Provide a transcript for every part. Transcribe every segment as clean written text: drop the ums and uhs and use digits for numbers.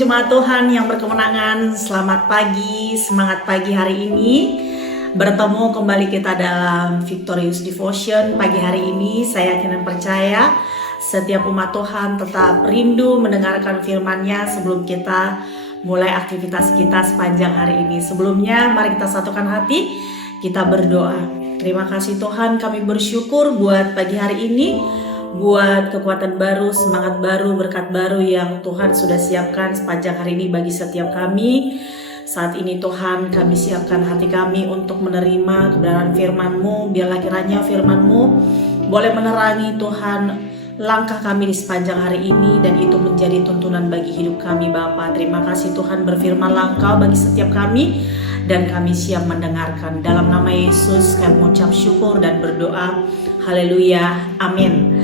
jemaat Tuhan yang berkemenangan, selamat pagi, semangat pagi hari ini. Bertemu kembali kita dalam Victorious Devotion pagi hari ini. Saya yakin dan percaya setiap umat Tuhan tetap rindu mendengarkan firman-Nya sebelum kita mulai aktivitas kita sepanjang hari ini. Sebelumnya mari kita satukan hati, kita berdoa. Terima kasih Tuhan, kami bersyukur buat pagi hari ini, buat kekuatan baru, semangat baru, berkat baru yang Tuhan sudah siapkan sepanjang hari ini bagi setiap kami. Saat ini Tuhan, kami siapkan hati kami untuk menerima kebenaran firman-Mu. Biarlah kiranya firman-Mu boleh menerangi Tuhan langkah kami di sepanjang hari ini, dan itu menjadi tuntunan bagi hidup kami Bapa. Terima kasih Tuhan, berfirmanlah Engkau bagi setiap kami, dan kami siap mendengarkan. Dalam nama Yesus kami mengucap syukur dan berdoa. Haleluya, amin.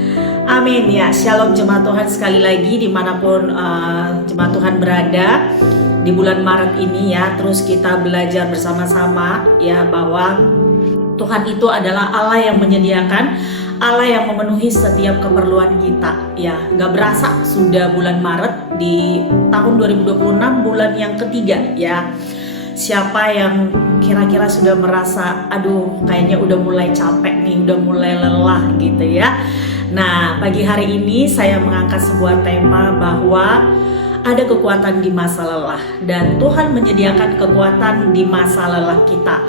Amin ya, shalom jemaat Tuhan sekali lagi dimanapun jemaat Tuhan berada di bulan Maret ini ya. Terus kita belajar bersama-sama ya bahwa Tuhan itu adalah Allah yang menyediakan, Allah yang memenuhi setiap keperluan kita ya. Gak berasa sudah bulan Maret di tahun 2026, bulan yang ketiga ya. Siapa yang kira-kira sudah merasa aduh kayaknya udah mulai capek nih, udah mulai lelah gitu ya. Nah, pagi hari ini saya mengangkat sebuah tema bahwa ada kekuatan di masa lelah, dan Tuhan menyediakan kekuatan di masa lelah kita.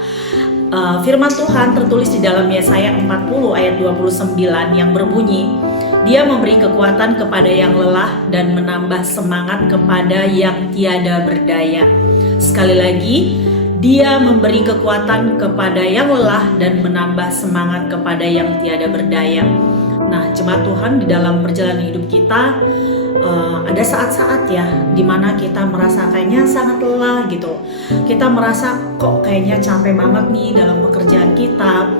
Firman Tuhan tertulis di dalam Yesaya 40 ayat 29 yang berbunyi, Dia memberi kekuatan kepada yang lelah dan menambah semangat kepada yang tiada berdaya. Sekali lagi, Dia memberi kekuatan kepada yang lelah dan menambah semangat kepada yang tiada berdaya. Nah, jemaat Tuhan, di dalam perjalanan hidup kita ada saat-saat ya dimana kita merasa kayaknya sangat lelah gitu. Kita merasa kok kayaknya capek banget nih dalam pekerjaan kita,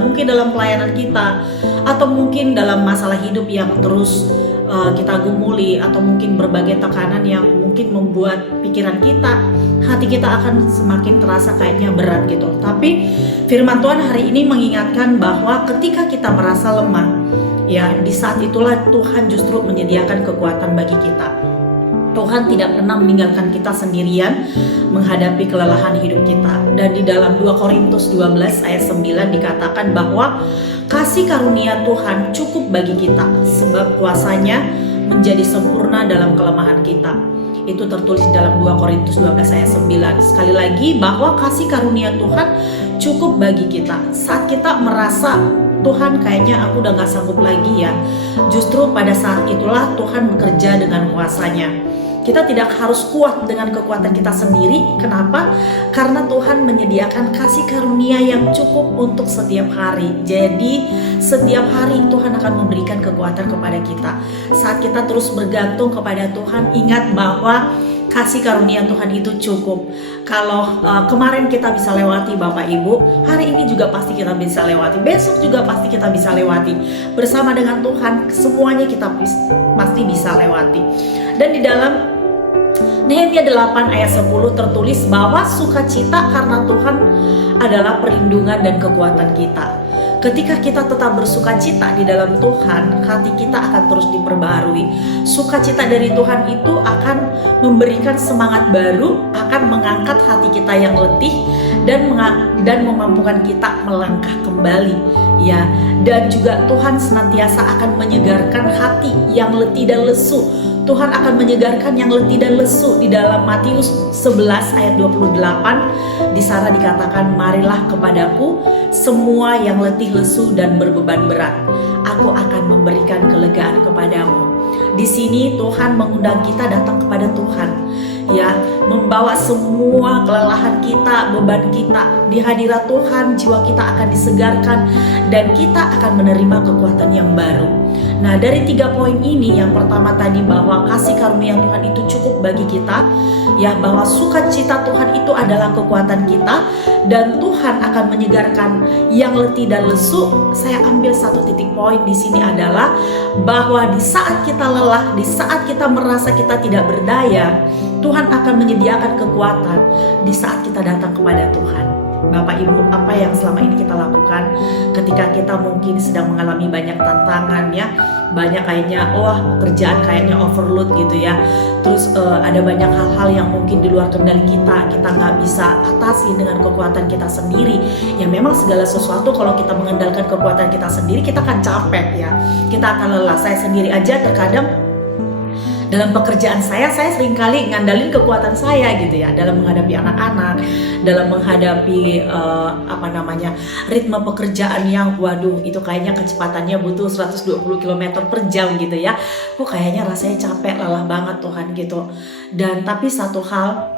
mungkin dalam pelayanan kita, atau mungkin dalam masalah hidup yang terus kita gumuli, atau mungkin berbagai tekanan yang mungkin membuat pikiran kita, hati kita akan semakin terasa kayaknya berat gitu. Tapi firman Tuhan hari ini mengingatkan bahwa ketika kita merasa lemah ya, di saat itulah Tuhan justru menyediakan kekuatan bagi kita. Tuhan tidak pernah meninggalkan kita sendirian menghadapi kelelahan hidup kita. Dan di dalam 2 Korintus 12 ayat 9 dikatakan bahwa kasih karunia Tuhan cukup bagi kita, sebab kuasanya menjadi sempurna dalam kelemahan kita. Itu tertulis dalam 2 Korintus 12 ayat 9. Sekali lagi, bahwa kasih karunia Tuhan cukup bagi kita. Saat kita merasa Tuhan kayaknya aku udah gak sanggup lagi ya, justru pada saat itulah Tuhan bekerja dengan kuasanya. Kita tidak harus kuat dengan kekuatan kita sendiri. Kenapa? Karena Tuhan menyediakan kasih karunia yang cukup untuk setiap hari. Jadi setiap hari Tuhan akan memberikan kekuatan kepada kita. Saat kita terus bergantung kepada Tuhan, ingat bahwa kasih karunia Tuhan itu cukup. Kalau kemarin kita bisa lewati Bapak Ibu, hari ini juga pasti kita bisa lewati, besok juga pasti kita bisa lewati. Bersama dengan Tuhan semuanya kita pasti bisa lewati. Dan di dalam Nehemia 8 ayat 10 tertulis bahwa sukacita karena Tuhan adalah perlindungan dan kekuatan kita. Ketika kita tetap bersukacita di dalam Tuhan, hati kita akan terus diperbarui. Sukacita dari Tuhan itu akan memberikan semangat baru, akan mengangkat hati kita yang letih, dan memampukan kita melangkah kembali ya. Dan juga Tuhan senantiasa akan menyegarkan hati yang letih dan lesu. Tuhan akan menyegarkan yang letih dan lesu. Di dalam Matius 11 ayat 28 di sana dikatakan, marilah kepadaku semua yang letih lesu dan berbeban berat, aku akan memberikan kelegaan kepadamu. Di sini Tuhan mengundang kita datang kepada Tuhan ya, membawa semua kelelahan kita, beban kita di hadirat Tuhan. Jiwa kita akan disegarkan dan kita akan menerima kekuatan yang baru. Nah, dari 3 poin ini, yang pertama tadi bahwa kasih karunia Tuhan itu cukup bagi kita ya, bahwa sukacita Tuhan itu adalah kekuatan kita, dan Tuhan akan menyegarkan yang letih dan lesu. Saya ambil 1 titik poin di sini adalah bahwa di saat kita lelah, di saat kita merasa kita tidak berdaya, Tuhan akan menyediakan kekuatan di saat kita datang kepada Tuhan. Bapak Ibu, apa yang selama ini kita lakukan ketika kita mungkin sedang mengalami banyak tantangan ya, banyak kayaknya pekerjaan kayaknya overload gitu ya, terus ada banyak hal-hal yang mungkin di luar kendali kita nggak bisa atasi dengan kekuatan kita sendiri. Ya memang segala sesuatu kalau kita mengandalkan kekuatan kita sendiri, kita akan capek ya, kita akan lelah. Saya sendiri aja terkadang dalam pekerjaan saya seringkali ngandalin kekuatan saya gitu ya, dalam menghadapi anak-anak, dalam menghadapi ritme pekerjaan yang itu kayaknya kecepatannya butuh 120 km per jam gitu ya. Kayaknya rasanya capek, lelah banget Tuhan gitu. Dan tapi satu hal,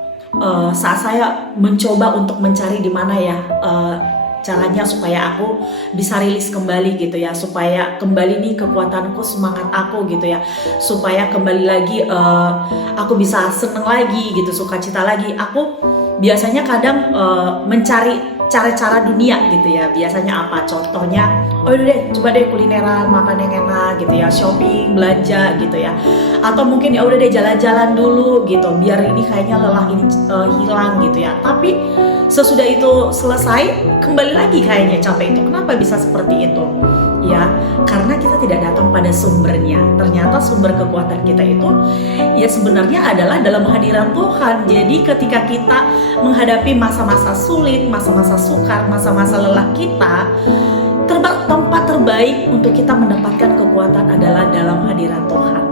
saat saya mencoba untuk mencari di mana ya caranya supaya aku bisa rilis kembali gitu ya, supaya kembali nih kekuatanku, semangat aku gitu ya, supaya kembali lagi aku bisa seneng lagi gitu, sukacita lagi. Aku biasanya kadang mencari cara-cara dunia gitu ya. Biasanya apa? Contohnya, coba deh kulineran, makan yang enak gitu ya, shopping, belanja gitu ya. Atau mungkin ya udah deh jalan-jalan dulu gitu, biar ini kayaknya lelah ini hilang gitu ya. Tapi sesudah itu selesai, kembali lagi kayaknya capek itu. Kenapa bisa seperti itu? Ya, karena kita tidak datang pada sumbernya. Ternyata sumber kekuatan kita itu ya sebenarnya adalah dalam hadirat Tuhan. Jadi ketika kita menghadapi masa-masa sulit, masa-masa sukar, masa-masa lelah kita, tempat terbaik untuk kita mendapatkan kekuatan adalah dalam hadirat Tuhan.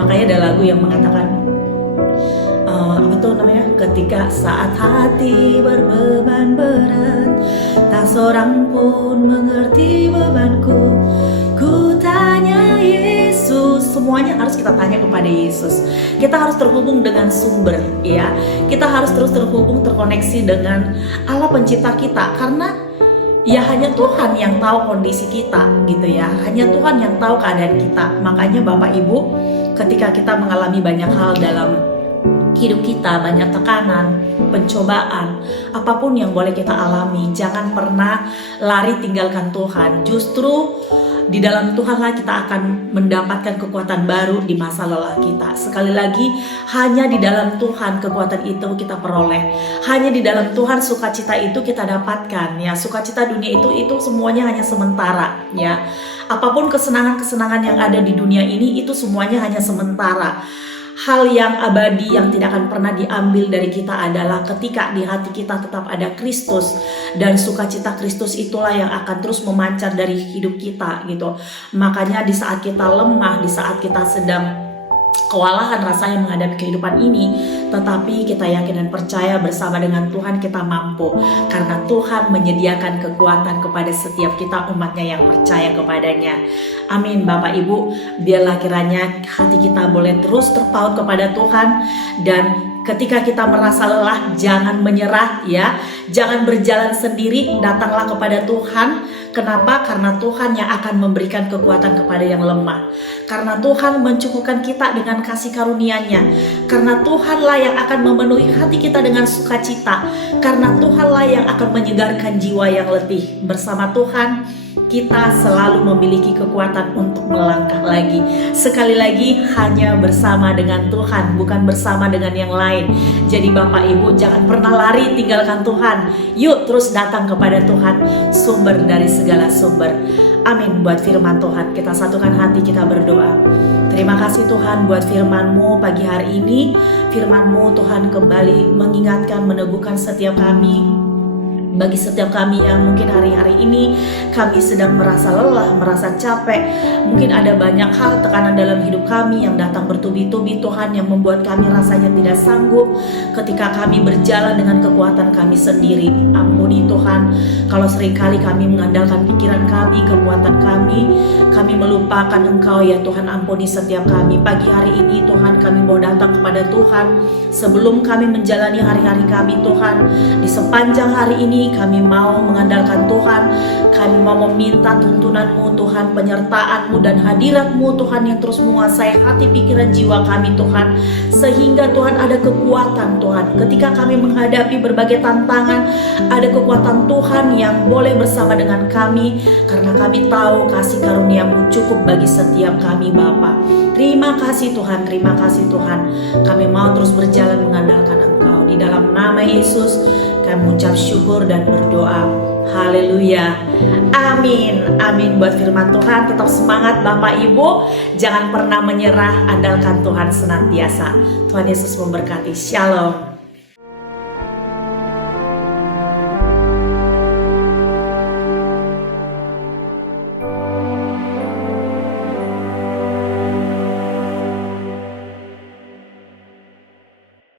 Makanya ada lagu yang mengatakan ketika saat hati berbeban berat, tak seorang pun mengerti bebanku, ku tanya Yesus. Semuanya harus kita tanya kepada Yesus. Kita harus terhubung dengan sumber ya. Kita harus terus terkoneksi dengan Allah pencipta kita, karena ya hanya Tuhan yang tahu kondisi kita gitu ya. Hanya Tuhan yang tahu keadaan kita. Makanya Bapak Ibu, ketika kita mengalami banyak hal dalam hidup kita, banyak tekanan, pencobaan, apapun yang boleh kita alami, jangan pernah lari tinggalkan Tuhan. Justru di dalam Tuhanlah kita akan mendapatkan kekuatan baru di masa lelah kita. Sekali lagi, hanya di dalam Tuhan kekuatan itu kita peroleh. Hanya di dalam Tuhan sukacita itu kita dapatkan ya. Sukacita dunia itu semuanya hanya sementara ya. Apapun kesenangan-kesenangan yang ada di dunia ini, itu semuanya hanya sementara. Hal yang abadi yang tidak akan pernah diambil dari kita adalah ketika di hati kita tetap ada Kristus, dan sukacita Kristus itulah yang akan terus memancar dari hidup kita gitu. Makanya di saat kita lemah, di saat kita sedang kewalahan rasanya menghadapi kehidupan ini, tetapi kita yakin dan percaya bersama dengan Tuhan kita mampu, karena Tuhan menyediakan kekuatan kepada setiap kita umatnya yang percaya kepadanya. Amin. Bapak Ibu, biarlah kiranya hati kita boleh terus terpaut kepada Tuhan, dan ketika kita merasa lelah, jangan menyerah ya, jangan berjalan sendiri, datanglah kepada Tuhan. Kenapa? Karena Tuhan yang akan memberikan kekuatan kepada yang lemah. Karena Tuhan mencukupkan kita dengan kasih karunia-Nya. Karena Tuhanlah yang akan memenuhi hati kita dengan sukacita. Karena Tuhanlah yang akan menyegarkan jiwa yang letih. Bersama Tuhan, kita selalu memiliki kekuatan untuk melangkah lagi. Sekali lagi, hanya bersama dengan Tuhan, bukan bersama dengan yang lain. Jadi Bapak Ibu, jangan pernah lari tinggalkan Tuhan. Yuk terus datang kepada Tuhan, sumber dari segala sumber. Amin. Buat firman Tuhan, kita satukan hati, kita berdoa. Terima kasih Tuhan buat firman-Mu pagi hari ini. Firman-Mu Tuhan kembali mengingatkan, meneguhkan setiap kami. Bagi setiap kami yang mungkin hari-hari ini kami sedang merasa lelah, merasa capek, mungkin ada banyak hal tekanan dalam hidup kami yang datang bertubi-tubi Tuhan, yang membuat kami rasanya tidak sanggup ketika kami berjalan dengan kekuatan kami sendiri. Ampuni Tuhan, kalau seringkali kami mengandalkan pikiran kami, kekuatan kami melupakan Engkau ya Tuhan. Ampuni setiap kami. Pagi hari ini Tuhan, kami mau datang kepada Tuhan sebelum kami menjalani hari-hari kami Tuhan. Di sepanjang hari ini kami mau mengandalkan Tuhan. Kami mau meminta tuntunan-Mu Tuhan, penyertaan-Mu dan hadirat-Mu Tuhan yang terus menguasai hati, pikiran, jiwa kami Tuhan. Sehingga Tuhan ada kekuatan Tuhan. Ketika kami menghadapi berbagai tantangan, ada kekuatan Tuhan yang boleh bersama dengan kami. Karena kami tahu kasih karunia-Mu cukup bagi setiap kami Bapa. Terima kasih Tuhan, terima kasih Tuhan. Kami mau terus berjalan mengandalkan Engkau. Di dalam nama Yesus kami mengucap syukur dan berdoa. Haleluya. Amin. Amin buat firman Tuhan. Tetap semangat Bapak Ibu. Jangan pernah menyerah, andalkan Tuhan senantiasa. Tuhan Yesus memberkati. Shalom.